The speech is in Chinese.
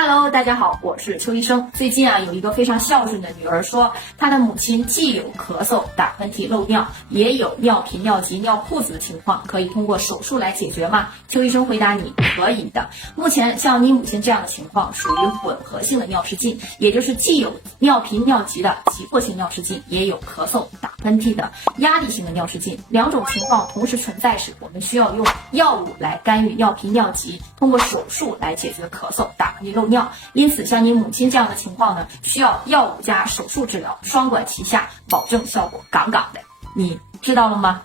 Hello，大家好，我是邱医生。最近有一个非常孝顺的女儿说，她的母亲既有咳嗽、打喷嚏、漏尿，也有尿频、尿急、尿裤子的情况，可以通过手术来解决吗？邱医生回答你，可以的。目前像你母亲这样的情况属于混合性的尿失禁，也就是既有尿频、尿急的急迫性尿失禁，也有咳嗽、打喷嚏的压力性的尿失禁。两种情况同时存在时，我们需要用药物来干预尿频、尿急，通过手术来解决咳嗽、打喷嚏、漏尿。因此像你母亲这样的情况呢，需要药物加手术治疗，双管齐下，保证效果杠杠的。你知道了吗？